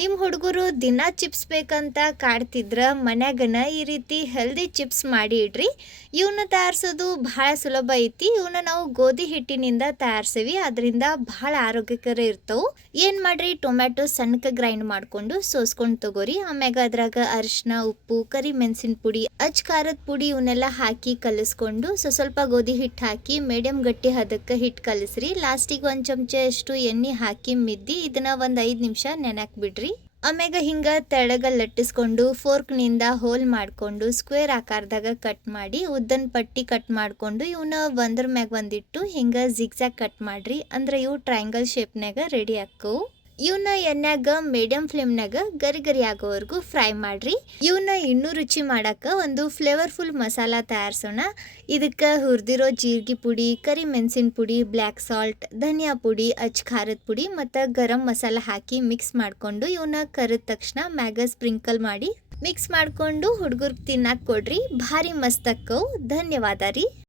ನಿಮ್ಮ ಹುಡುಗರು ದಿನ ಚಿಪ್ಸ್ ಬೇಕಂತ ಕಾಡ್ತಿದ್ರ ಮನ್ಯಾಗನ ಈ ರೀತಿ ಹೆಲ್ದಿ ಚಿಪ್ಸ್ ಮಾಡಿ ಇಡ್ರಿ. ಇವನ್ನ ತಯಾರಿಸೋದು ಬಹಳ ಸುಲಭ ಐತಿ. ಇವನ್ನ ನಾವು ಗೋಧಿ ಹಿಟ್ಟಿನಿಂದ ತಯಾರಿಸೀವಿ, ಅದರಿಂದ ಬಹಳ ಆರೋಗ್ಯಕರ ಇರ್ತವು. ಏನು ಮಾಡ್ರಿ, ಟೊಮ್ಯಾಟೊ ಸಣ್ಣಕ್ಕೆ ಗ್ರೈಂಡ್ ಮಾಡಿಕೊಂಡು ಸೋಸ್ಕೊಂಡು ತಗೋರಿ. ಆಮ್ಯಾಗ ಅದ್ರಾಗ ಅರಿಶಿನ, ಉಪ್ಪು, ಕರಿ ಮೆಣಸಿನ ಪುಡಿ, ಖಾರದ ಪುಡಿ ಇವನ್ನೆಲ್ಲ ಹಾಕಿ ಕಲಿಸ್ಕೊಂಡು ಸ್ವಲ್ಪ ಗೋಧಿ ಹಿಟ್ಟು ಹಾಕಿ ಮೀಡಿಯಂ ಗಟ್ಟಿ ಹದಕ್ಕೆ ಹಿಟ್ಟು ಕಲಿಸ್ರಿ. ಲಾಸ್ಟಿಗೆ ಒಂದು ಚಮಚ ಅಷ್ಟು ಎಣ್ಣೆ ಹಾಕಿ ಮಿದ್ದಿ ಇದನ್ನ ಒಂದು 5 ನಿಮಿಷ ನೆನಕ್ ಬಿಡ್ರಿ. ಆಮ್ಯಾಗ ಹಿಂಗ ತೆಳಗ ಲಟ್ಟಿಸ್ಕೊಂಡು ಫೋರ್ಕ್ನಿಂದ ಹೋಲ್ ಮಾಡ್ಕೊಂಡು ಸ್ಕ್ವೇರ್ ಆಕಾರದಾಗ ಕಟ್ ಮಾಡಿ ಉದ್ದನ್ ಪಟ್ಟಿ ಕಟ್ ಮಾಡ್ಕೊಂಡು ಇವನ್ನ ಒಂದ್ರ ಮ್ಯಾಗ ಒಂದಿಟ್ಟು ಹಿಂಗ ಜಿಗ್ಜಾಗ್ ಕಟ್ ಮಾಡ್ರಿ. ಅಂದ್ರೆ ಇವು ಟ್ರಯಾಂಗಲ್ ಶೇಪ್ನಾಗ ರೆಡಿ ಆಕ್ಕವು. ಇವನ್ನ ಎಣ್ಣೆಗ ಮೀಡಿಯಂ ಫ್ಲೇಮ್ನಾಗ ಗರಿ ಗರಿ ಆಗೋವರೆಗೂ ಫ್ರೈ ಮಾಡ್ರಿ. ಇವನ್ನ ಇನ್ನೂ ರುಚಿ ಮಾಡಾಕ ಒಂದು ಫ್ಲೇವರ್ಫುಲ್ ಮಸಾಲ ತಯಾರಿಸೋಣ. ಇದಕ್ಕೆ ಹುರಿದಿರೋ ಜೀರಿಗೆ ಪುಡಿ, ಕರಿ ಮೆಣಸಿನ ಪುಡಿ, ಬ್ಲ್ಯಾಕ್ ಸಾಲ್ಟ್, ಧನಿಯಾ ಪುಡಿ, ಖಾರದ ಪುಡಿ ಮತ್ತು ಗರಂ ಮಸಾಲ ಹಾಕಿ ಮಿಕ್ಸ್ ಮಾಡಿಕೊಂಡು ಇವನ್ನ ಕರಿದ ತಕ್ಷಣ ಮ್ಯಾಗ ಸ್ಪ್ರಿಂಕಲ್ ಮಾಡಿ ಮಿಕ್ಸ್ ಮಾಡಿಕೊಂಡು ಹುಡುಗರಿಗೆ ತಿನ್ನಕ್ಕೆ ಕೊಡ್ರಿ. ಭಾರಿ ಮಸ್ತ್ ಅಕ್ಕವು. ಧನ್ಯವಾದ ರೀ.